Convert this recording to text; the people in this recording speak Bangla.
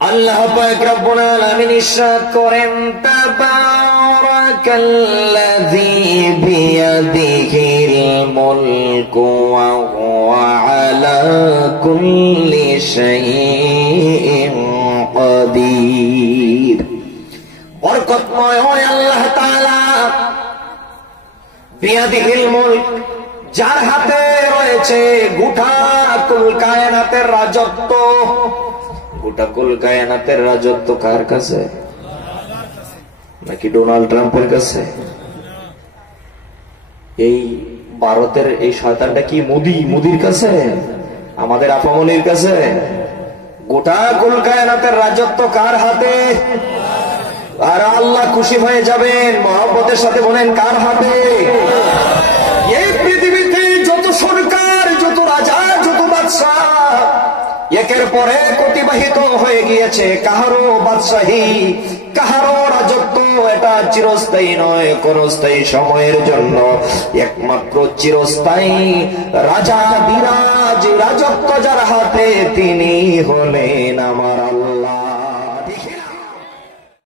আল্লাহ পাক রব্বুল আলামিন ইরশাদ করেন তাবারাকাল্লাযী বিয়াদিহিল মুলকু ওয়া হুয়া আলা কুল্লি শাইইন কাদির। বরকতময় হয় আল্লাহ তাআলা, বিয়াদিহিল মুলক, যার হাতে রয়েছে গোটা কুল কায়নাতের রাজত্ব। গোটা কুল কায়নাতের রাজত্ব কার কাছে? নাকি ডোনাল্ড ট্রাম্পের কাছে? এই ভারতের এই শয়তানটা কি মোদির কাছে? আমাদের আপামনির কাছে? গোটা কুল কায়নাতের রাজত্ব কার হাতে? আর আল্লাহ খুশি হয়ে যাবেন, মহব্বতের সাথে বলেন কার হাতে? এই পৃথিবীতে যত সরকার, যত রাজা, যত বাদশাহ একের পর এক অতিবাহিত হয়ে গিয়েছে, কাহারও বাদশাহী, কাহারও রাজত্ব এটা চিরস্থায়ী নয়, কোন স্থায়ী সময়ের জন্য। একমাত্র চিরস্থায়ী রাজা বিরাজ রাজত্ব যার হাতে তিনি হলেন